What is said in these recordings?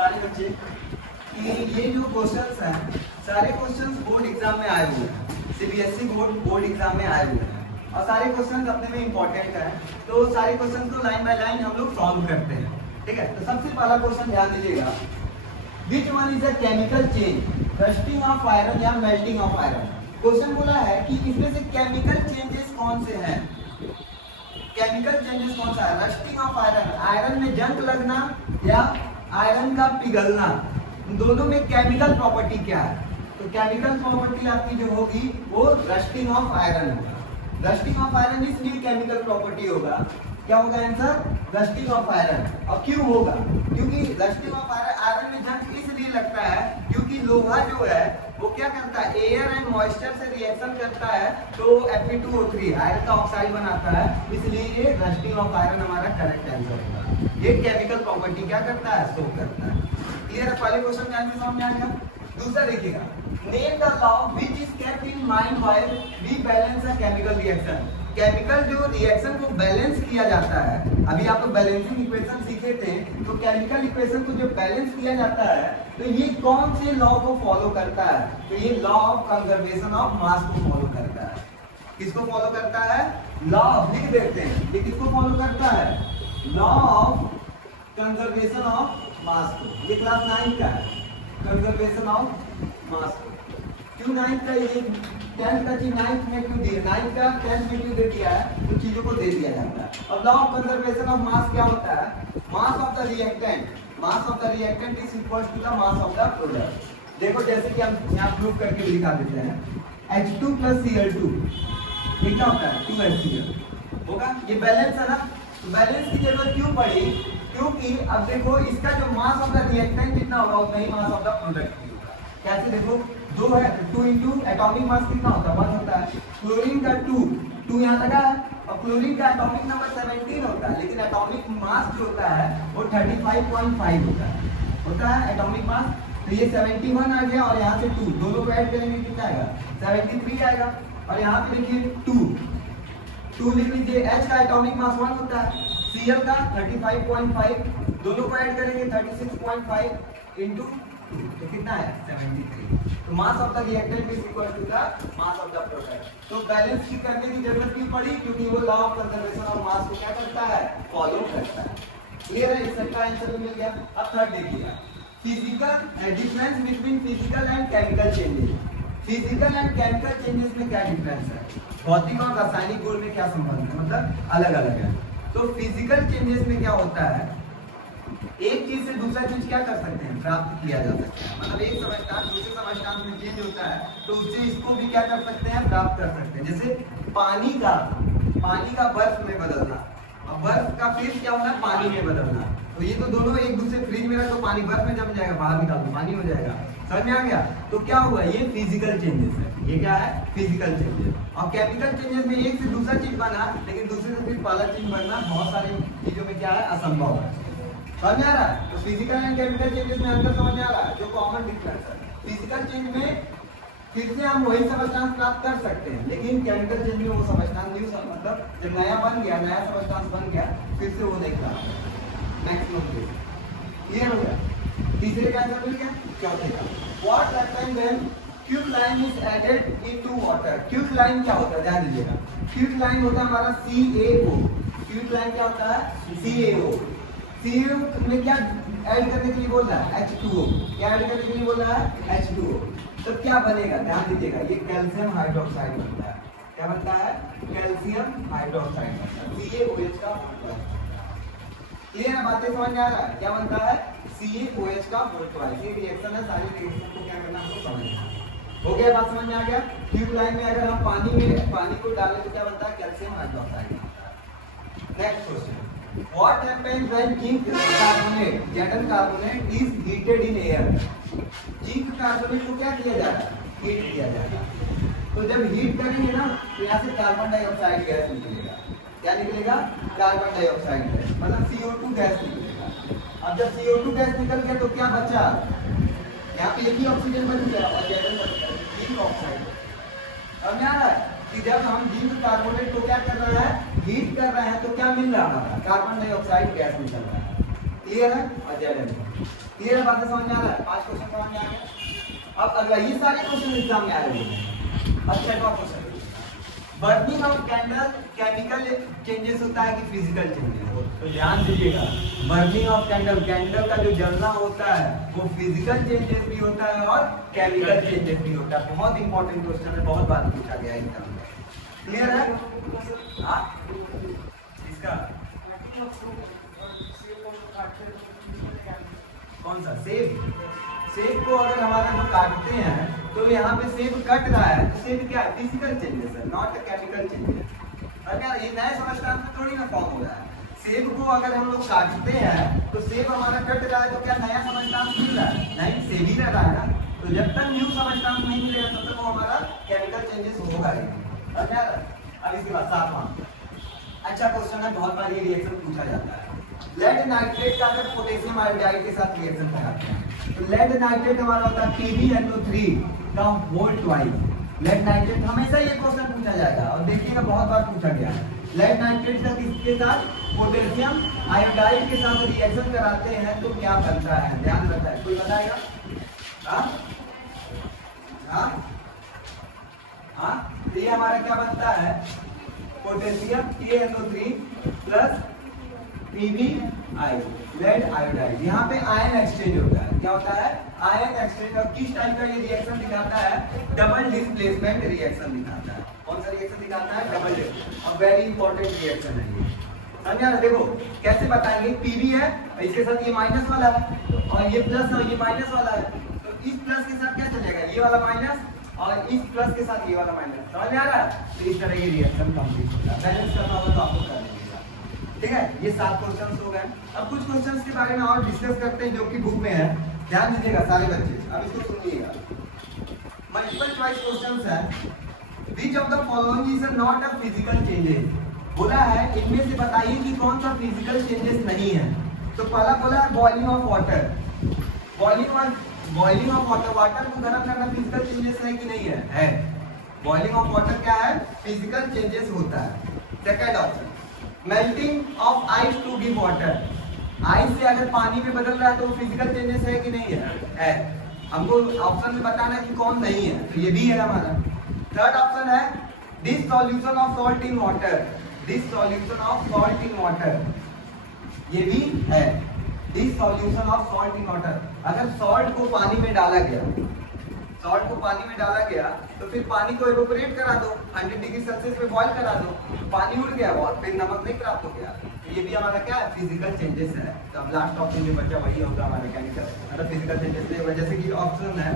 सारे बच्चे कि ये जो क्वेश्चंस हैं सारे क्वेश्चंस बोर्ड एग्जाम में आए हुए हैं, सीबीएसई बोर्ड एग्जाम में आए हुए हैं और सारे क्वेश्चंस अपने में इंपॉर्टेंट हैं। तो सारे क्वेश्चंस को लाइन बाय लाइन हम लोग सॉल्व करते हैं, ठीक है। तो सबसे पहला क्वेश्चन ध्यान दीजिएगा, which one is a chemical change, rusting of iron या मेल्टिंग ऑफ आयरन। क्वेश्चन बोला है कि इसमें से केमिकल चेंजेस कौन से हैं, केमिकल चेंजेस कौन सा है, रस्टिंग ऑफ आयरन, आयरन में जंग लगना या आयरन का पिघलना, दोनों में केमिकल प्रॉपर्टी क्या है। तो केमिकल प्रॉपर्टी आपकी जो होगी वो रस्टिंग ऑफ आयरन होगा। रस्टिंग ऑफ आयरन इसलिए केमिकल प्रॉपर्टी होगा, क्या होगा आंसर, रस्टिंग ऑफ आयरन। और क्यों होगा, क्योंकि रस्टिंग ऑफ आयरन में जंग इसलिए लगता है क्योंकि लोहा जो है वो क्या करता है, एयर एंड मॉइस्चर से रिएक्शन करता है तो Fe2O3 आयरन का ऑक्साइड बनाता है, इसलिए ये रस्टिंग ऑफ आयरन हमारा करेक्ट आंसर होगा। ये केमिकल प्रॉपर्टी क्या करता है, शो करता है। क्लियर है, पहले क्वेश्चन में आंसर समझ आ गया। दूसरा देखिएगा, name the law which is kept in mind while we balance a chemical reaction. Chemical जो रिएक्शन को बैलेंस किया जाता है, अभी आप लोग बैलेंसिंग इक्वेशन सीखे थे, तो केमिकल इक्वेशन को जो बैलेंस किया जाता है तो ये कौन से लॉ को फॉलो करता है, तो ये law of conservation of mass को फॉलो करता है। किसको फॉलो करता है, लॉ ऑफ, लिख देते हैं, ये किसको फॉलो करता है, law of conservation of mass को। ये क्लास 9 का है, कंजर्वेशन ऑफ मास को। क्यों 9 का, ये 10th का चीज 9th में क्यों दिया, 9th का 10th में क्यों दे दिया है, तो चीजों को दे दिया जाता है। और law of conservation of mass क्या होता है, mass of the reactant, mass of the reactant is equal to the mass of the product. देखो जैसे कि हम यहाँ प्रूव करके भी दिखा देते हैं, H2 + Cl2 ये क्या होता है, 2HCl होगा। ये बैलेंस है ना, तो बैलेंस की जरूरत क्यों पड़ी, क्योंकि अब देखो इसका जो मास ऑफ द रिएक्टेंट कितना होगा उतना ही मास ऑफ द प्रोडक्ट भी होगा। कैसे देखो, 2 है, 2 इंटू एटॉमिक मास कितना होता है, 1 होता है। क्लोरीन का 2 यहाँ लगा है और क्लोरीन का एटॉमिक नंबर 17 होता है, लेकिन एटॉमिक मास जो होता है वो 35.5 होता है एटॉमिक मास। तो ये 71 आ गया और यहाँ से 2, दोनों को ऐड करेंगे कितना आएगा, 73 आएगा। और यहाँ पे देखिए 2 लिख लीजिए, H का एटॉमिक मास 1 होता है, Cl का 35.5, दोनों को ऐड करेंगे 36.5 इंटू 2, तो कितना है 73। तो mass of the reactant is equal to the mass of the product. तो बैलेंस की करने की जरूरत क्यों पड़ी, क्योंकि वो law of conservation of mass को क्या करता है, फॉलो करता है। क्लियर है, इस का आंसर मिल गया। अब थर्ड देखिए, physical difference between physical and chemical changes. Physical and chemical changes में क्या डिफरेंस है, भौतिक और रासायनिक गुण में क्या संबंध है, मतलब अलग अलग है। तो फिजिकल चेंजेस में क्या होता है, एक चीज से दूसरा चीज क्या कर सकते हैं, प्राप्त किया जा सकता है। मतलब एक सबस्टांस दूसरे सबस्टांस में चेंज होता है तो उससे इसको भी क्या कर सकते हैं, प्राप्त कर सकते हैं। जैसे पानी का बर्फ में बदलना और बर्फ का फेज क्या होना है, पानी में बदलना। तो ये तो दोनों एक दूसरे, फ्रिज में रखो पानी बर्फ में जम जाएगा, बाहर निकाल दो पानी हो जाएगा, समझ में आ गया। तो क्या हुआ, ये फिजिकल चेंजेस है, ये क्या है, फिजिकल चेंजेस। और केमिकल चेंजेस में एक से दूसरा चीज बना, लेकिन दूसरे से फिर पहला चीज बनना बहुत सारी चीजों में क्या है, असंभव है। समझ आ रहा है, तो फिजिकल एंड केमिकल चेंजेस में अंतर समझ आ रहा है, जो कॉमन डिफरेंस है। फिजिकल चेंज में फिर से हम वही सबस्टांस प्राप्त कर सकते हैं, लेकिन केमिकल चेंज में वो सबस्टांस न्यू, मतलब जब नया बन गया, नया सबस्टांस बन गया, फिर से वो नहीं रहा मैक्सिमम केस। क्लियर हो गया, तीसरे का आंसर मिल गया। चौथे का, what happens when quicklime is added into water. Quicklime क्या होता है, ध्यान दीजिएगा, क्विकलाइन होता है हमारा CaO। क्विकलाइन क्या होता है, CaO। CaO में क्या ऐड करने के लिए बोल रहा है, H2O। क्या ऐड करने के लिए बोल रहा है, H2O। तो क्या बनेगा, ध्यान दीजिएगा, ये कैल्शियम हाइड्रोक्साइड बनता है। क्या बनता है, कैल्शियम हाइड्रोक्साइड बनता है, CaOH का बोल। क्लियर है, बातें समझ में आ रहा है, क्या बनता है, CaOH का बोल। ये रिएक्शन है, सारी रिएक्शन को क्या करना, हमको समझना हो गया। बात समझ में आ गया। क्विकलाइन में अगर हम पानी को डालें तो क्या बनता है, कैल्शियम हाइड्रोक्साइड बनता है। Next question, What happens when zinc carbonate, Zn carbonate is heated in air? Zinc carbonate को क्या किया जा रहा है, हीट किया जा रहा है। तो जब हीट करेंगे ना तो यहाँ से कार्बन डाइऑक्साइड गैस निकलेगा। क्या निकलेगा, कार्बन डाइऑक्साइड गैस, मतलब CO2 गैस निकलेगा। अब जब CO2 गैस निकल गया तो क्या बचा, यहाँ पे एक ही ऑक्सीजन बच गया और Zn बच गया, जिंक ऑक्साइड। समझ आ रहा है कि जब हम जिंक कार्बोनेट को क्या कर रहा है, हीट कर रहे हैं, तो क्या मिल रहा है, कार्बन डाइऑक्साइड गैस निकल रहा है। क्लियर है और ZN क्लियर है, बातें समझ में आ रहा है, 5 क्वेश्चन समझ में आ गया। अब अगला ये सारे क्वेश्चन एग्जाम में आ रहे हैं। अब छठवां question, burning of candle chemical changes होता है कि फिजिकल चेंजेस? तो ध्यान दीजिएगा, बर्निंग ऑफ कैंडल, कैंडल का जो जलना होता है वो फिजिकल चेंजेस भी होता है और केमिकल चेंजेस भी होता है। बहुत इंपॉर्टेंट क्वेश्चन है, बहुत बार पूछा गया है एग्जाम में। क्लियर है? हाँ इसका कौन सा सेब? सेब को अगर हमारा जो काटते हैं तो यहाँ पे सेब कट रहा है, तो सेब क्या है? फिजिकल चेंजेस है, नॉट अ केमिकल चेंजेस। अगर ये नए समझदार में थोड़ी ना फॉर्म हो रहा है। सेब को अगर हम लोग काटते हैं तो सेब हमारा कट रहा है, तो क्या नया समझदार मिल रहा है? नहीं, सेब ही रह रहा है ना। तो जब तक न्यू समझदार नहीं मिलेगा तब तक वो हमारा केमिकल चेंजेस होगा ही। अब इसके बाद 7वां अच्छा क्वेश्चन है, बहुत बार ये रिएक्शन पूछा जाता है। लेड नाइट्रेट का अगर पोटेशियम आयोडाइड के साथ रिएक्शन कराते हैं तो लेड नाइट्रेट हमारा होता है PbNO3 का होल ट्वाइस। लेड नाइट्रेट हमेशा ये क्वेश्चन पूछा जाएगा और देखिएगा बहुत बार पूछा गया है। लेड नाइट्रेट का किसके साथ? पोटेशियम आयोडाइड के साथ रिएक्शन कराते हैं तो क्या बनता है? ध्यान रखना है, कोई बताएगा? हाँ हाँ हाँ, तो ये हमारा क्या बनता है? Potassium KNO3 plus PbI, lead iodide. यहाँ पे आयन एक्सचेंज होता है। क्या होता है? Ion exchange. और किस टाइप का ये रिएक्शन दिखाता है? डबल डिस्प्लेसमेंट रिएक्शन दिखाता है। कौन सा रिएक्शन दिखाता है? Double displacement. और वेरी इंपॉर्टेंट रिएक्शन है ये, समझा ना? देखो कैसे बताएंगे, Pb है इसके साथ ये माइनस वाला है और ये प्लस और ये माइनस वाला है, तो इस प्लस के साथ क्या चलेगा? ये वाला माइनस और इस प्लस के साथ ये वाला माइनस। समझ में आ रहा है? तो इस तरह ये रिएक्शन कंप्लीट होता है। बैलेंस करना होगा तो आपको कर लीजिएगा, ठीक है? ये 7 क्वेश्चंस हो गए। अब कुछ क्वेश्चंस के बारे में और डिस्कस करते हैं जो कि बुक में है। ध्यान दीजिएगा सारे बच्चे, अब इसको सुनिएगा। मल्टीपल चॉइस क्वेश्चंस है। Which of the following is not a physical changes? बोला है इनमें से बताइए कि कौन सा फिजिकल चेंजेस नहीं है। तो पहला बोला boiling of water. Boiling of water, water को गर्म करना फिजिकल चेंजेस है कि नहीं है? है। बॉइलिंग ऑफ वाटर क्या है? फिजिकल चेंजेस होता है। Second option, melting of ice to give water. Ice से अगर पानी में बदल रहा है तो फिजिकल चेंजेस है कि नहीं है? है। हमको ऑप्शन में बताना है कि कौन नहीं है, तो ये भी है हमारा। थर्ड ऑप्शन है dissolution of salt in water. Dissolution of salt in water, ये भी है। Dissolution of salt in water, अगर सॉल्ट को पानी में डाला गया, सॉल्ट को पानी में डाला गया तो फिर पानी को इवेपोरेट करा दो, 100 डिग्री सेल्सियस पे बॉईल करा दो, पानी उड़ गया और फिर नमक नहीं प्राप्त हो गया। तो ये भी हमारा क्या है? फिजिकल चेंजेस है। तो अब लास्ट ऑप्शन जो बचा वही होगा हमारा केमिकल, मतलब फिजिकल चेंजेस की वजह से कि ऑप्शन है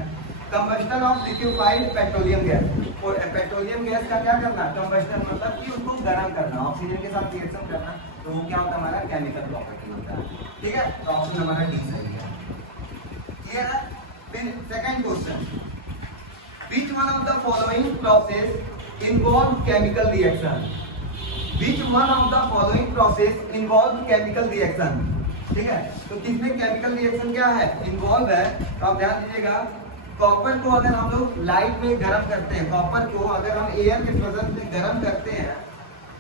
combustion of liquefied petroleum gas. और पेट्रोलियम गैस का क्या करना? कंबस्टन, मतलब कि उसको गर्म करना, ऑक्सीजन के साथ रिएक्शन करना, तो वो क्या होता है? हमारा केमिकल प्रॉपर्टी होता है, ठीक है? तो ऑप्शन हमारा डी सही है। क्लियर है? फिर second question, which one of the following process involve chemical reaction? Which one of the following process involve chemical reaction? ठीक है, तो किसमें केमिकल रिएक्शन क्या है? इन्वॉल्व है। तो आप ध्यान दीजिएगा, कॉपर को अगर हम लोग लाइट में गर्म करते हैं, कॉपर को अगर हम एयर के प्रेजेंस में गर्म करते हैं,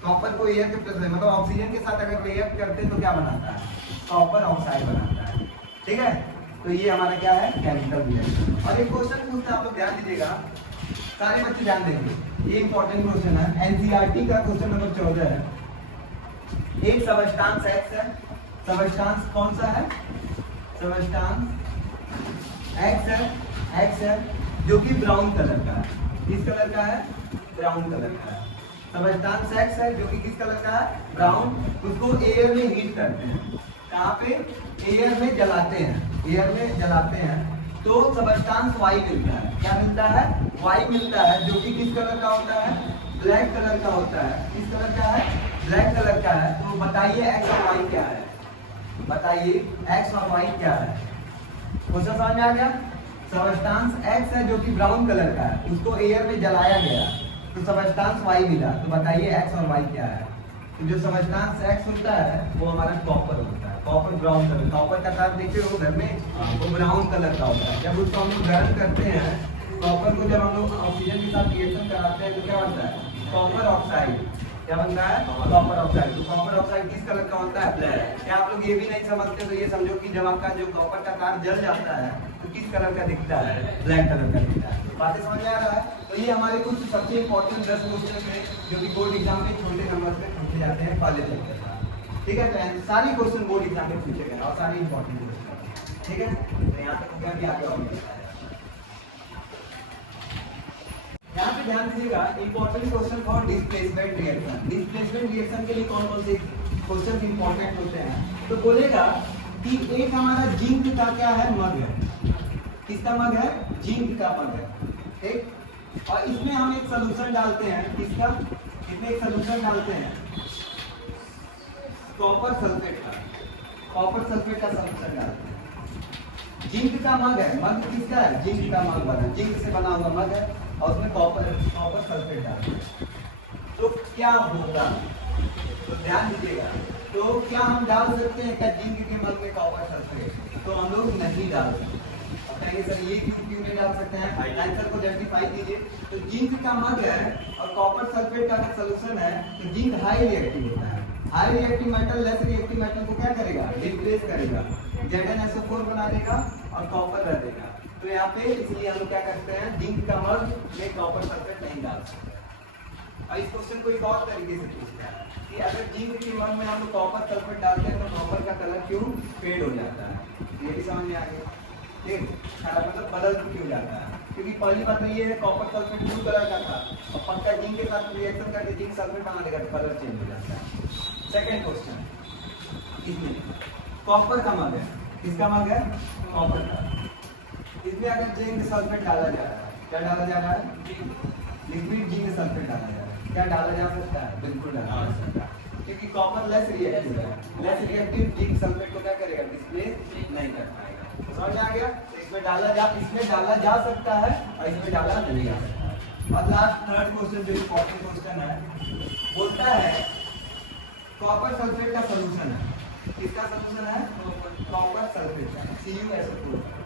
कॉपर को एयर के प्रेजेंस मतलब ऑक्सीजन के साथ अगर रिएक्ट करते हैं तो क्या बनाता है? कॉपर ऑक्साइड बनाता है, ठीक है? तो ये हमारा क्या है? Chemical reaction. और एक क्वेश्चन पूछते हैं, आप लोग ध्यान दीजिएगा, सारे बच्चे ध्यान देंगे, ये इंपॉर्टेंट क्वेश्चन है। एनसीईआरटी का क्वेश्चन नंबर 14 है। एक सबस्टांस एक्स है, सबस्टांस कौन सा है? सबस्टांस एक्स है जो कि ब्राउन कलर का है। किस कलर का है? ब्राउन कलर का है। सबस्टांस एक्स है जो कि किस कलर का है? ब्राउन। उसको एयर में हीट करते हैं, कहाँ पे? एयर में जलाते हैं, एयर में जलाते हैं तो सबस्टांस वाई मिलता है। क्या मिलता है? वाई मिलता है, जो कि किस कलर का होता है? ब्लैक कलर का होता है। किस कलर का है? ब्लैक कलर का है। तो बताइए एक्स और वाई क्या है? बताइए एक्स और वाई क्या है? क्वेश्चन समझ में आ गया? सबस्टांस एक्स है जो कि ब्राउन कलर का है, उसको एयर में जलाया गया तो सबस्टांस वाई मिला। तो बताइए एक्स और वाई क्या है? तो जो सबस्टांस एक्स होता है वो हमारा कॉपर होता है। कॉपर ब्राउन कलर, कॉपर का तार देखिए हो घर में, वो ब्राउन कलर का होता है। जब उसको हम लोग गर्म करते हैं, कॉपर को जब हम लोग ऑक्सीजन के साथ रिएक्शन कराते हैं तो क्या बनता है? Copper oxide. क्या बनता है? Copper oxide. तो कॉपर ऑक्साइड किस कलर का होता है? ब्लैक। या आप लोग ये भी नहीं समझते तो ये समझो कि जब आपका जो कॉपर का तार जल जाता है तो किस कलर का दिखता है? ब्लैक कलर का दिखता है। बातें समझ में आ रहा है? तो ये हमारे कुछ सबसे इंपॉर्टेंट 10 क्वेश्चन है जो कि बोर्ड एग्जाम में छोटे नंबर पे पूछे जाते हैं पहले तक के साथ। ठीक है, तो सारी क्वेश्चन बोर्ड एग्जाम में पूछे गए और सारी इंपॉर्टेंट क्वेश्चन। ठीक है, तो यहाँ तक क्या भी आगे और यहाँ पे ध्यान दीजिएगा, important question for displacement reaction. Displacement reaction के लिए कौन कौन से क्वेश्चन इंपॉर्टेंट होते हैं? तो बोलेगा कि एक हमारा जिंक का क्या है? मग है। किसका मग है? जिंक का मग है। ठीक, और इसमें हम एक सोल्यूशन डालते हैं। किसका? इसमें एक सोल्यूशन डालते हैं कॉपर सल्फेट का। कॉपर सल्फेट का सोल्यूशन डालते हैं। जिंक का मग है। मग किसका है? जिंक का मग बना, जिंक से बना हुआ मग है और उसमें कॉपर सल्फेट डालते हैं। तो क्या होगा? तो ध्यान दीजिएगा, तो क्या हम डाल सकते हैं क्या जिंक के मग में कॉपर सल्फेट? तो हम लोग नहीं डाल सकते। अब कहेंगे सर ये क्यों नहीं डाल सकते हैं? आंसर को जस्टिफाई कीजिए। तो जिंक का मग है और कॉपर सल्फेट का सोल्यूशन है, तो जिंक हाई रिएक्टिव होता है। High reactive metal less reactive metal को क्या करेगा? रिप्लेस करेगा, ZnSO4 बना देगा और कॉपर रह देगा। तो यहाँ पे इसलिए हम लोग क्या करते हैं? जिंक का मग में कॉपर सल्फेट नहीं डाल सकते। अब इस क्वेश्चन को एक और तरीके से पूछते हैं कि अगर जिंक के मग में हम लोग कॉपर सल्फेट डालते हैं तो कॉपर का कलर क्यों फेड हो जाता है? ये भी समझ में आ गया। ठीक, मतलब बदल क्यों जाता है? क्योंकि पहली बात तो ये है कॉपर सल्फेट ब्लू कलर का था और पक्का जिंक के साथ रिएक्शन करके जिंक सल्फेट बना देगा तो कलर चेंज हो जाता है। सेकंड क्वेश्चन, इसमें कॉपर का मग है। किसका मग है? कॉपर का। इसमें अगर जिंक सल्फेट डाला जा रहा है, क्या डाला जा रहा है? लिक्विड जिंक सल्फेट डाला जा रहा है। क्या डाला जा सकता है? बिल्कुल डाला जा सकता है, क्योंकि कॉपर लेस रिएक्टिव है। लेस रिएक्टिव जिंक सल्फेट को क्या करेगा? डिस्प्लेस नहीं कर पाएगा। समझ में आ गया? तो इसमें डाला जा सकता है और इसमें डाला नहीं जा सकता है। और लास्ट थर्ड क्वेश्चन जो इंपॉर्टेंट क्वेश्चन है, बोलता है कॉपर सल्फेट का सोल्यूशन है। किसका सोल्यूशन है? कॉपर सल्फेट का, CuSO4।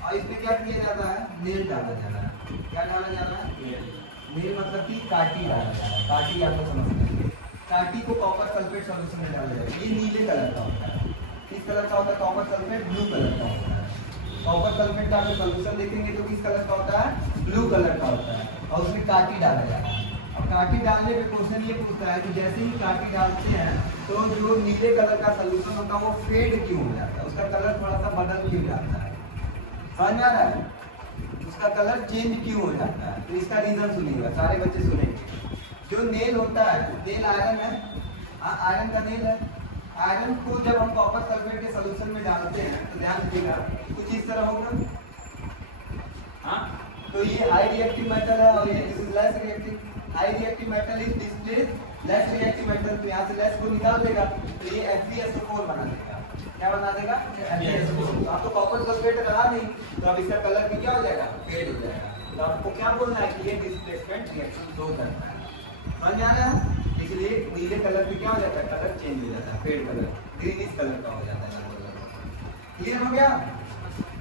और इसमें क्या किया जाता है? नील डाला जा रहा है। क्या डाला जा रहा है? नील मतलब कि काटी डाला जा रहा है। काटी आपको समझते हैं, काटी को कॉपर सल्फेट सोल्यूशन में डाला जाएगा। ये नीले कलर का होता है। किस कलर का होता है? कॉपर सल्फेट ब्लू कलर का होता है। कॉपर सल्फेट का अगर सोल्यूशन देखेंगे तो किस कलर का होता है? ब्लू कलर का होता है और उसमें काटी डाला जाता है। अब काटी डालने पे क्वेश्चन ये पूछता है कि जैसे ही काटी डालते हैं तो जो नीले कलर का सोल्यूशन होता है वो फेड क्यों हो जाता है? उसका कलर थोड़ा सा बदल क्यों जाता है? समझ में आ रहा है? उसका कलर चेंज क्यों हो जाता है? तो इसका रीजन सुनिएगा, सारे बच्चे सुनेंगे। जो नेल होता है, नेल आयरन है, आयरन का नेल है। आयरन को जब हम कॉपर सल्फेट के सोल्यूशन में डालते हैं तो ध्यान दीजिएगा कुछ इस तरह होगा। हाँ, तो ये हाई रिएक्टिव मेटल है और ये less reactive. High reactive metal is displace, less reactive metal तो यहाँ से लेस को निकाल देगा तो ये FeSO4 बना देगा। क्या बना देगा? FeSO4। तो आपको कॉपर सल्फेट रहा नहीं तो अब इसका कलर भी क्या हो जाएगा? फेड हो जाएगा। तो आपको क्या बोलना है कि ये डिस्प्लेसमेंट रिएक्शन शो करता है। समझ में आ रहा है? इसलिए नीले कलर पे क्या हो जाता है? कलर चेंज हो जाता है, फेड कलर ग्रीनिश कलर का हो जाता है। क्लियर हो गया?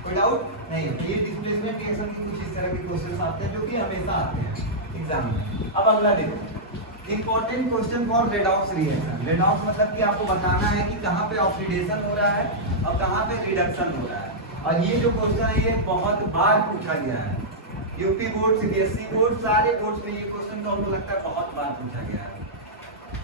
कोई डाउट नहीं? ये डिस्प्लेसमेंट रिएक्शन के कुछ इस तरह के क्वेश्चंस आते हैं जो कि हमेशा आते हैं एग्जाम में। अब अगला देखो, important question for redox reaction. Redox मतलब कि आपको बताना है कि कहाँ पे ऑक्सीडेशन हो रहा है और कहाँ पे रिडक्शन हो रहा है। और ये जो क्वेश्चन है ये बहुत बार पूछा गया है। यूपी बोर्ड, CBSE बोर्ड, सारे बोर्ड में ये क्वेश्चन का हमको लगता है बहुत बार पूछा गया है।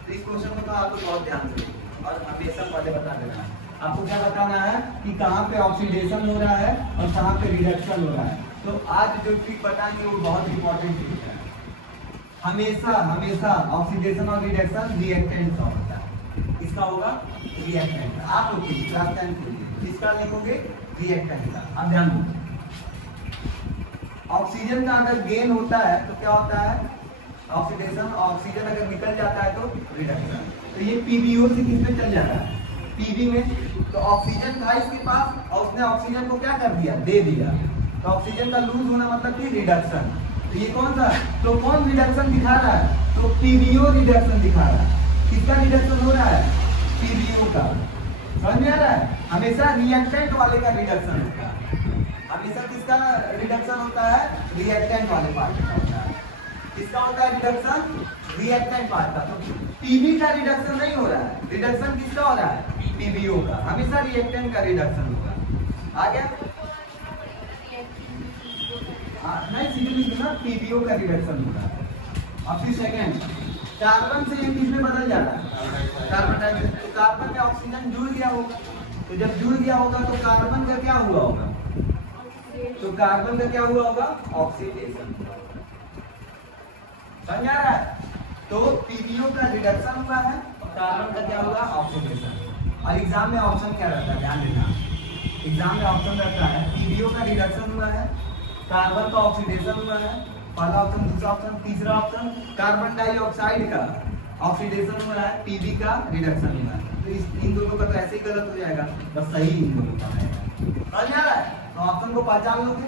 तो इस क्वेश्चन को तो आपको बहुत ध्यान से और हमेशा पहले बता देना है। आपको क्या बताना है कि कहाँ पे ऑक्सीडेशन हो रहा है और कहाँ पे रिडक्शन हो रहा है। तो आज जो ट्रिक बताएंगे वो बहुत इंपॉर्टेंट ट्रिक है। हमेशा ऑक्सीडेशन और रिडक्शन रिएक्टेंट का होता है। इसका होगा रिएक्टेंट। आप लोग क्लास 10 के लिए इसका लिखोगे रिएक्टेंट का। अब ध्यान दो, ऑक्सीजन का अगर गेन होता है तो क्या होता है? ऑक्सीडेशन। ऑक्सीजन अगर निकल जाता है तो रिडक्शन। तो ये PbO से किस में चल जाता है? PB में। तो ऑक्सीजन था इसके पास और उसने ऑक्सीजन को क्या कर दिया? दे दिया। तो ऑक्सीजन का लूज होना मतलब कि रिडक्शन। तो ये कौन सा? तो कौन रिडक्शन दिखा रहा है? तो PbO रिडक्शन दिखा रहा है। किसका रिडक्शन हो रहा है? PbO का। समझ में आ रहा है? हमेशा रिएक्टेंट वाले का रिडक्शन होता है। हमेशा किसका रिडक्शन होता है? रिएक्टेंट वाले पार्ट का होता है। किसका होता है रिडक्शन? रिएक्टेंट पार्ट का। तो पीबी का रिडक्शन नहीं हो रहा है, रिडक्शन किसका हो रहा है? पीबीओ का। हमेशा रिएक्टेंट का रिडक्शन होगा। आ गया? नहीं, सीधे लिखना पीबीओ का रिडक्शन होगा। अब फिर सेकंड, कार्बन से एक बीच में बदल जाता है कार्बन डाइऑक्साइड। तो कार्बन में ऑक्सीजन जुड़ गया होगा, तो जब जुड़ गया होगा तो कार्बन का क्या हुआ होगा? तो कार्बन का क्या हुआ होगा? ऑक्सीडेशन। समझ आ रहा है? तो पीबीओ का रिडक्शन हुआ है और कार्बन का क्या हुआ? ऑक्सीडेशन। और एग्जाम में ऑप्शन क्या रहता है, ध्यान देना। एग्जाम में ऑप्शन रहता है पीबीओ का रिडक्शन हुआ है, कार्बन का ऑक्सीडेशन हुआ है, पहला ऑप्शन, दूसरा ऑप्शन, तीसरा ऑप्शन कार्बन डाइऑक्साइड का ऑक्सीडेशन हुआ है, पीबी का रिडक्शन हुआ है। तो इन दोनों का तो ऐसे ही गलत हो जाएगा, बस सही इन दोनों का है। समझ आ रहा है? तो ऑप्शन को पहचान लोगे,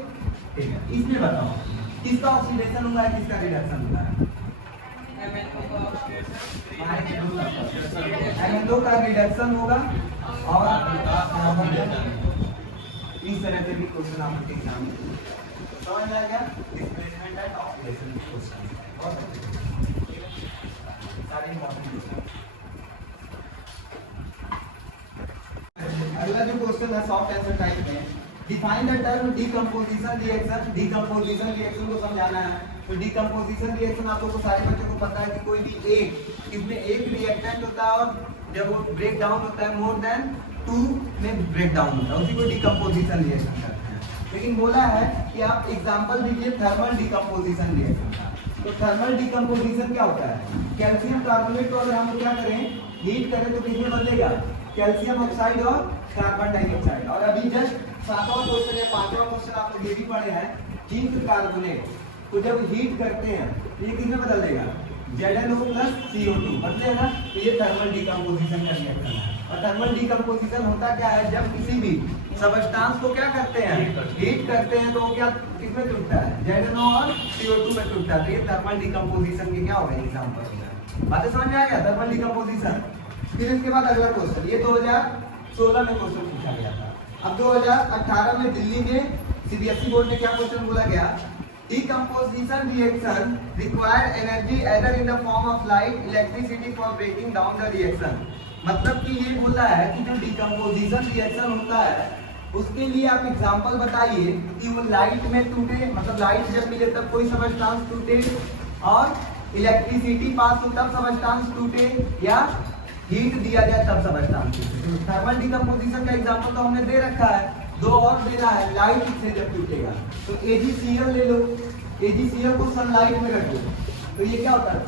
ठीक है। इसमें बताओ किसका ऑक्सीडेशन हुआ है, किसका रिडक्शन हुआ है? NO का रिडक्शन होगा और इस तरह के भी क्वेश्चन आपके एग्जाम में समझ आ गया। डिस्प्लेसमेंट एंड ऑक्सीडेशन क्वेश्चन बहुत अच्छे सारे इंपॉर्टेंट क्वेश्चन। अगला जो क्वेश्चन है सॉफ्ट आंसर टाइप में, define the term decomposition reaction. Decomposition reaction को समझाना है। तो डीकंपोजिशन रिएक्शन आप लोगों को सारे बच्चों को पता है कि कोई भी एक, इसमें एक रिएक्टेंट होता है और जब वो ब्रेक डाउन होता है मोर देन 2 में ब्रेक डाउन होता है, उसी को डीकंपोजिशन रिएक्शन कहते हैं। लेकिन बोला है कि आप एग्जांपल दीजिए थर्मल डीकंपोजिशन रिएक्शन का। तो थर्मल डीकंपोजिशन क्या होता है? कैल्शियम कार्बोनेट को अगर हम क्या करें, हीट करें तो किसमें बदलेगा? कैल्शियम ऑक्साइड और कार्बन डाइऑक्साइड। और अभी जस्ट 7वां क्वेश्चन या 5वां क्वेश्चन आप लोग ये भी पढ़े हैं, जिंक कार्बोनेट को जब हीट करते हैं तो ये किसमें बदल देगा? ZnO प्लस CO2 बदलेगा। तो ये थर्मल डीकंपोजिशन का रिएक्शन है। और थर्मल डीकंपोजिशन होता क्या है? जब किसी भी सबस्टेंस को क्या करते हैं, हीट करते हैं, तो वो क्या किसमें टूटता है? ZnO और CO2 में टूटता है। तो ये थर्मल डीकंपोजिशन के क्या होगा? एग्जांपल होगा। बातें समझ में आ गया? Thermal decomposition. फिर इसके बाद अगला क्वेश्चन, ये 2016 में क्वेश्चन पूछा गया था। अब 2018 में दिल्ली में सीबीएसई बोर्ड में क्या क्वेश्चन बोला गया? Decomposition reaction require energy either in the form of light, electricity for breaking down the reaction। मतलब कि ये बोला है कि जो डिकम्पोजिशन रिएक्शन होता है उसके लिए आप एग्जांपल बताइए कि वो लाइट में टूटे, मतलब लाइट जब मिले तब कोई सबस्टेंस टूटे, और इलेक्ट्रिसिटी पास हो तब सबस्टेंस टूटे, या हीट दिया जाए तब सबस्टेंस टूटे। तो थर्मल डिकम्पोजिशन का एग्जांपल तो हमने दे रखा है, दो और देना है, लाइट से जब टूटेगा तो AgCl ले लो। AgCl को सनलाइट में रख दो तो ये क्या होता है?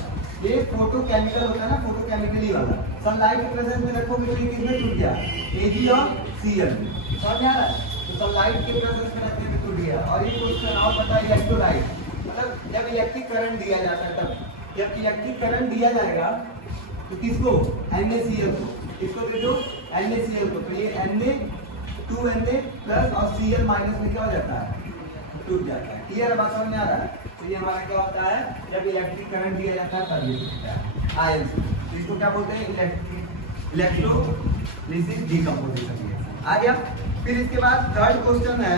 ये फोटोकेमिकल होता है ना, फोटोकेमिकली वाला। सनलाइट के प्रेजेंस में रखोगे तो ये किसमें टूट गया? Ag और Cl। समझ आ रहा है? तो सनलाइट के प्रेजेंस में रखने में टूट गया। और ये क्वेश्चन और बताइए इलेक्ट्रोलाइट, मतलब जब इलेक्ट्रिक करंट दिया जाता है तब, जब इलेक्ट्रिक करंट दिया जाएगा तो किसको? NaCl को। किसको दे दो? NaCl को। तो ये Na प्लस और Cl माइनस में क्या हो जाता है? टूट जाता है। क्लियर बात समझ में आ रहा है? तो ये हमारा क्या होता है? जब इलेक्ट्रिक करंट दिया जाता है तब ये टूटता है। आयन इसको क्या बोलते हैं? Electrolysis decomposition reaction. आ गया। फिर इसके बाद थर्ड क्वेश्चन है,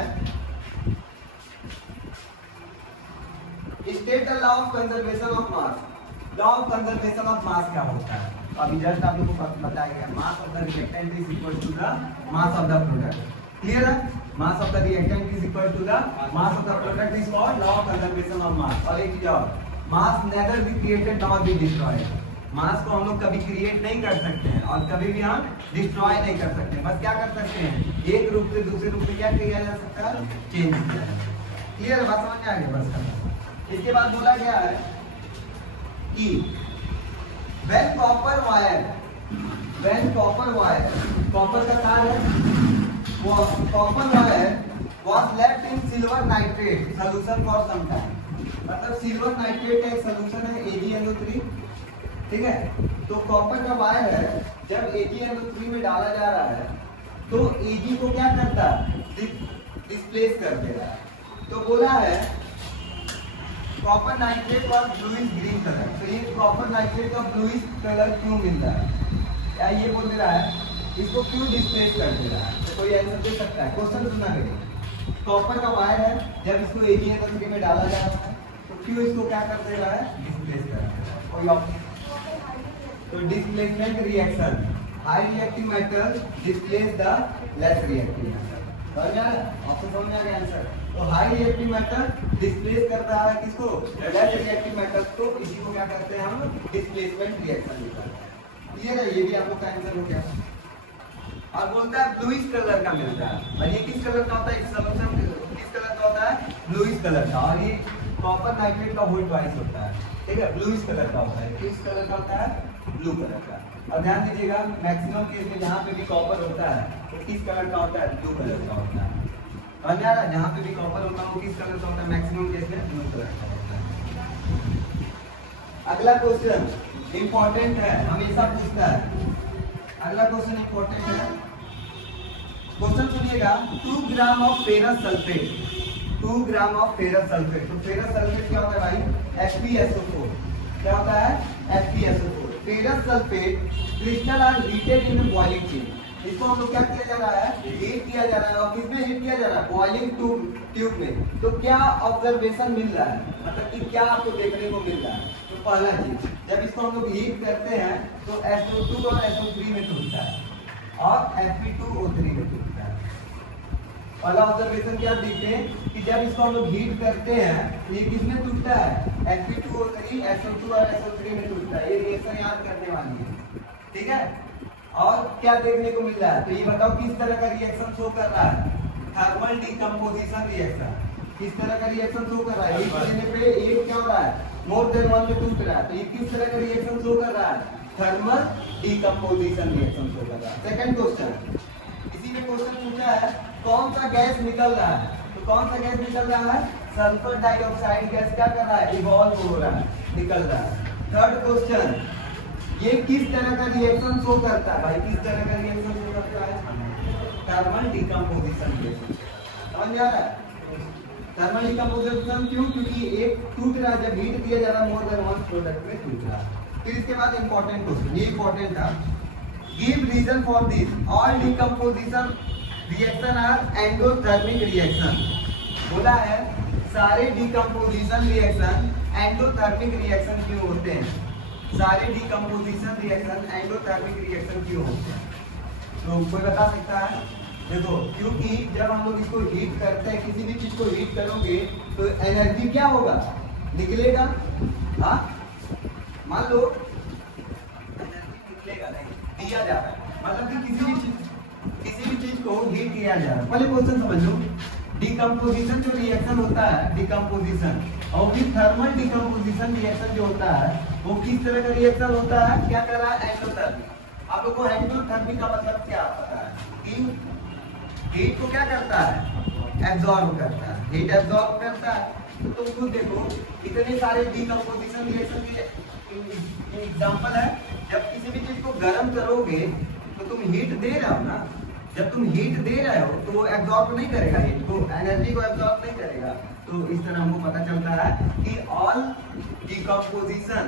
state the law of conservation of mass. Law of conservation of mass क्या होता है? अभी जस्ट आप लोगों को बताया गया, mass of the reactant is equal to the mass of the product. Clear है? Mass of the reactant is equal to the mass of the product is called law of conservation of mass. और एक चीज और, mass neither be created not be destroyed. Mass को हम लोग कभी create नहीं कर सकते हैं और कभी भी हम डिस्ट्रॉय नहीं कर सकते हैं। बस क्या कर सकते हैं? एक रूप से दूसरे रूप में क्या किया जा सकता है? चेंज किया। क्लियर बात समझ में आ गई? बस इसके बाद बोला गया है कि when copper wire, कॉपर का तार है, वो copper wire was left in silver nitrate solution for some time। मतलब सिल्वर नाइट्रेट का एक सोल्यूशन है AgNO3, ठीक है? तो कॉपर का वायर है, जब AgNO3 में डाला जा रहा है तो Ag को क्या करता है? डिस्प्लेस कर दे रहा है। तो बोला है कॉपर नाइट्रेट और ब्लूइश ग्रीन कलर। तो ये कॉपर नाइट्रेट का ब्लूइश कलर क्यों मिल रहा है? क्या ये बोल दे रहा है इसको क्यों डिस्प्लेस कर दे रहा है? तो कोई आंसर दे सकता है? क्वेश्चन सुना करिए। कॉपर का वायर है, जब इसको AgNO3 में डाला जा रहा है तो क्यू इसको क्या कर दे रहा है, डिस्प्लेस कर रहा है। कोई ऑप्शन तो displacement reaction, high reactive metal displace the less reactive metal. समझ आ रहा है, ऑप्शन समझ में आ गया आंसर। तो हाई रिएक्टिव मेटल डिस्प्लेस कर रहा है किसको, लेस रिएक्टिव मेटल को, इसी को क्या करते हैं हम, डिस्प्लेसमेंट रिएक्शन लिखते हैं। क्लियर है, ये भी आप लोग का आंसर हो गया। और बोलता है ब्लूइश कलर का मिलता है, और ये किस कलर का होता है, इस सॉल्यूशन किस कलर का होता है, ब्लूइश कलर का, और ये कॉपर नाइट्रेट का होल ट्वाइस होता है, ठीक है, ब्लूइश कलर का होता है। किस कलर का होता है, ब्लू कलर का। और ध्यान दीजिएगा मैक्सिमम केस में जहाँ पे भी कॉपर होता है तो किस कलर का होता है, ब्लू कलर का होता है। और जहाँ पे भी कॉपर होता है वो किस कलर का होता है, मैक्सिमम केस में ब्लू कलर का होता है। अगला क्वेश्चन इंपॉर्टेंट है, हमेशा पूछता है। अगला क्वेश्चन इंपॉर्टेंट है, क्वेश्चन सुनिएगा। 2 gram of ferrous sulphate, 2 gram of ferrous sulphate. तो फेरस सल्फेट क्या होता है भाई, FeSO4। क्या होता है, FeSO4। Ferrous sulphate crystal are heated in boiling tube. इसको हम लोग क्या किया जा रहा है, हीट किया जा रहा है। और किसमें हीट किया जा रहा है, बॉइलिंग ट्यूब में। तो क्या ऑब्जर्वेशन मिल रहा है, मतलब कि क्या आपको देखने को मिल रहा है। तो पहला चीज, जब इसको हम लोग हीट करते हैं तो SO2 और SO3 में टूटता है और Fe2O3 में टूटता है। पहला ऑब्जर्वेशन क्या देखते हैं कि जब इसको हम लोग हीट करते हैं तो ये किसमें टूटता है, Fe2O3 SO2 और SO3 में टूटता है। ये रिएक्शन याद करने वाली है, ठीक है। और क्या देखने को मिल रहा है, तो ये बताओ किस तरह का रिएक्शन शो कर रहा है, थर्मल डिकम्पोजिशन रिएक्शन। किस तरह का रिएक्शन शो कर रहा है, हीट देने पे ये क्या हो रहा है, मोर देन 1 में टूट रहा है। तो ये किस तरह का रिएक्शन शो कर रहा है, थर्मल डिकम्पोजिशन रिएक्शन शो कर रहा है। सेकंड क्वेश्चन, इसी में क्वेश्चन पूछा है कौन सा गैस निकल रहा है। तो कौन सा गैस निकल रहा है, सल्फर डाइऑक्साइड गैस क्या कर रहा है, इवॉल्व हो रहा है, निकल रहा है। थर्ड क्वेश्चन, ये किस तरह का रिएक्शन शो करता है भाई, किस तरह का रिएक्शन शो करता है, थर्मल डिकम्पोजिशन रिएक्शन। समझ आ रहा है, थर्मल डिकम्पोजिशन क्यों, क्योंकि एक टूट रहा है, जब हीट दिया जा रहा है मोर देन 1 प्रोडक्ट में टूट रहा है। फिर इसके बाद इंपॉर्टेंट क्वेश्चन, ये इंपॉर्टेंट था, give reason for this, all decomposition reaction are endothermic reaction. बोला है सारे डिकम्पोजिशन रिएक्शन एंडोथर्मिक रिएक्शन क्यों होते हैं, सारे डिकम्पोजिशन रिएक्शन एंडोथर्मिक रिएक्शन क्यों होते हैं। तो कोई बता सकता है, देखो क्योंकि जब हम लोग इसको हीट करते हैं, किसी भी चीज को हीट करोगे तो एनर्जी क्या होगा, निकलेगा। हाँ मान लो एनर्जी निकलेगा नहीं, दिया जा रहा है, मतलब कि किसी भी चीज को हीट किया जा रहा है। पहले क्वेश्चन समझ लो, डिकम्पोजिशन जो रिएक्शन होता है, डिकम्पोजिशन और भी थर्मल डिकम्पोजिशन रिएक्शन जो होता है वो किस तरह का रिएक्शन होता है, क्या कर रहा है, एंडोथर्मिक। आप लोग को एंडोथर्मिक का मतलब क्या पता है कि हीट को क्या करता है, एब्जॉर्ब करता है, हीट एब्जॉर्ब करता है। तो खुद देखो इतने सारे डिकम्पोजिशन रिएक्शन के एग्जांपल है। जब किसी भी चीज को गर्म करोगे तो तुम हीट दे रहे हो ना, जब तुम हीट दे रहे हो तो वो एब्जॉर्ब नहीं करेगा, हीट को, एनर्जी को एब्जॉर्ब नहीं करेगा। तो इस तरह हमको पता चलता है कि all decomposition,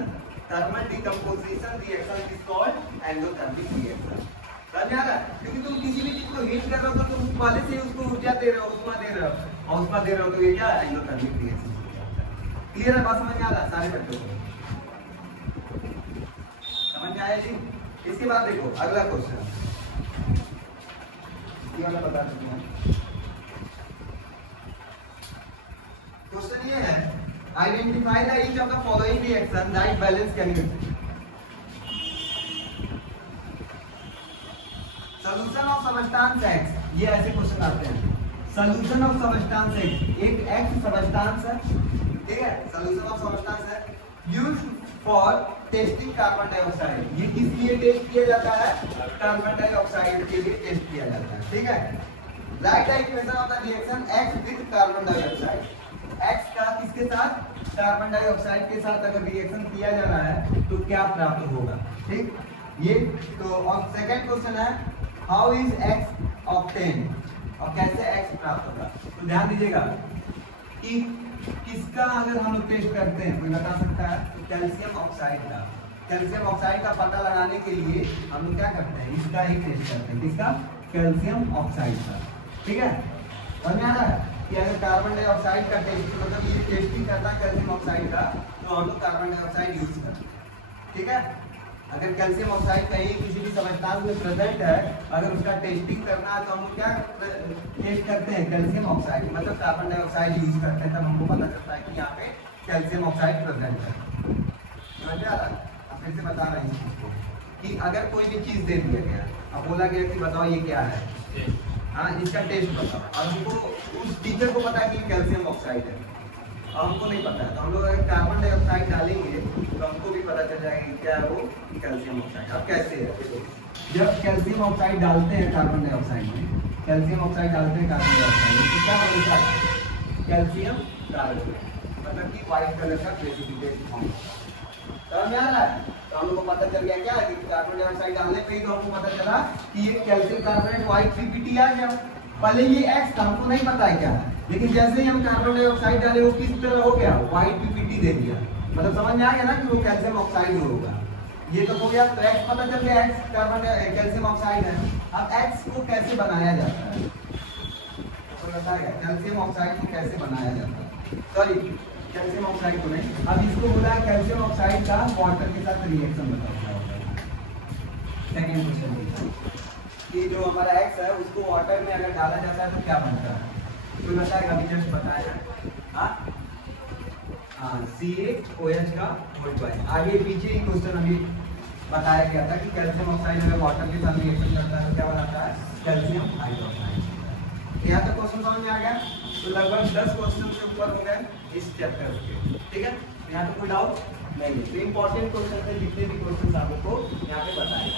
thermal decomposition reaction is called endothermic reaction. समझ आ रहा है, क्योंकि तुम किसी भी चीज को हीट कर रहे हो तो तुम पहले से उसको ऊर्जा दे रहे हो, उष्मा दे रहे हो, और उष्मा दे रहे हो तो ये क्या एंडोथर्मिक रिएक्शन। क्लियर है, बात समझ में आ रहा है सारे बच्चों को, समझ में आया जी। इसके बाद देखो अगला क्वेश्चन, ये वाला बता सकते हैं। क्वेश्चन ये है, identify the each of the following reaction that balance chemical. Solution of substance X, ये ऐसे क्वेश्चन आते हैं। सॉल्यूशन ऑफ सबस्टेंस X, एक X सबस्टेंस है, ठीक है, सॉल्यूशन ऑफ सबस्टेंस है, used for testing carbon dioxide. ये किस लिए टेस्ट किया जाता है, कार्बन डाइऑक्साइड के लिए टेस्ट किया जाता है, ठीक है। Right the equation of the reaction X with carbon dioxide. X का किसके साथ, कार्बन डाइऑक्साइड के साथ अगर रिएक्शन किया जा रहा है तो क्या प्राप्त होगा, ठीक। ये तो और सेकंड क्वेश्चन है, हाउ इज X ऑब्टेन, और कैसे X प्राप्त होगा। तो ध्यान दीजिएगा कि किसका अगर हम लोग टेस्ट करते हैं, कोई बता सकता है, तो कैल्शियम ऑक्साइड का। कैल्शियम ऑक्साइड का पता लगाने के लिए हम लोग क्या करते हैं, इसका ही टेस्ट करते हैं, किसका, कैल्शियम ऑक्साइड का, ठीक है। समझ में आ रहा है, कि अगर कार्बन डाइऑक्साइड का टेस्ट मतलब ये टेस्टिंग करना कैल्शियम ऑक्साइड का, तो हम लोग कार्बन डाइऑक्साइड यूज करते हैं, ठीक है। अगर कैल्शियम ऑक्साइड कहीं किसी भी सब्सटेंस में प्रेजेंट है, अगर उसका टेस्टिंग करना है तो हम लोग क्या टेस्ट करते हैं, कैल्शियम ऑक्साइड मतलब कार्बन डाइऑक्साइड यूज करते हैं, तब हमको पता चलता है कि यहाँ पे कैल्शियम ऑक्साइड प्रेजेंट है। समझ में आ रहा है? अब फिर से बता रहे हैं इसको कि अगर कोई भी चीज दे दिया गया, अब बोला गया कि बताओ ये क्या है, हाँ इसका टेस्ट बताओ, और हमको उस टीचर को पता है कि कैल्शियम ऑक्साइड है और हमको नहीं पता है, तो हम लोग अगर कार्बन डाइऑक्साइड डालेंगे तो हमको भी पता चल जाएगा कि क्या है वो कैल्शियम ऑक्साइड। अब कैसे है, जब कैल्शियम ऑक्साइड डालते हैं कार्बन डाइऑक्साइड में, कैल्शियम ऑक्साइड डालते हैं कार्बन डाइऑक्साइड में, तो क्या बनता है, कैल्शियम कार्बोनेट, मतलब कि व्हाइट कलर का प्रेसिपिटेट फॉर्म। समझ में आ रहा है? तो हम लोग को पता चल गया क्या कि कार्बन डाइऑक्साइड डालने पे ही तो हमको पता चला कि ये कैल्शियम कार्बोनेट व्हाइट पीपीटी आ गया। पहले ये एक्स था, हमको नहीं पता है क्या है, लेकिन जैसे ही हम कार्बन डाइऑक्साइड डाले वो किस तरह हो गया, व्हाइट पीपीटी दे दिया, मतलब समझ में आ गया ना कि वो कैल्शियम ऑक्साइड होगा। ये तो हो गया, तो एक्स पता चल गया, एक्स कार्बन कैल्शियम ऑक्साइड है। अब एक्स को कैसे बनाया जाता है, तो बताएगा कैल्शियम ऑक्साइड को कैसे बनाया जाता है, सॉरी कैल्शियम ऑक्साइड को नहीं, अब इसको बोला कैल्शियम ऑक्साइड का वाटर के साथ रिएक्शन बताओ। सेकंड क्वेश्चन कि जो हमारा एक्स है उसको वाटर में अगर डाला जाता है तो क्या बनता है, तो बताएगा, अभी जस्ट बताया हाँ CaOH का होल बाय। आगे पीछे ही क्वेश्चन अभी बताया गया था कि कैल्शियम ऑक्साइड अगर वाटर के साथ रिएक्शन करता है तो क्या बनाता है, कैल्शियम हाइड्रोक्साइड। यहाँ तक क्वेश्चन समझ में आ गया, तो लगभग 10 क्वेश्चन से ऊपर हो गए इस चैप्टर के, ठीक है। यहाँ तो कोई डाउट नहीं है, तो इंपॉर्टेंट क्वेश्चन है, जितने भी क्वेश्चन आपको यहाँ पे बताए।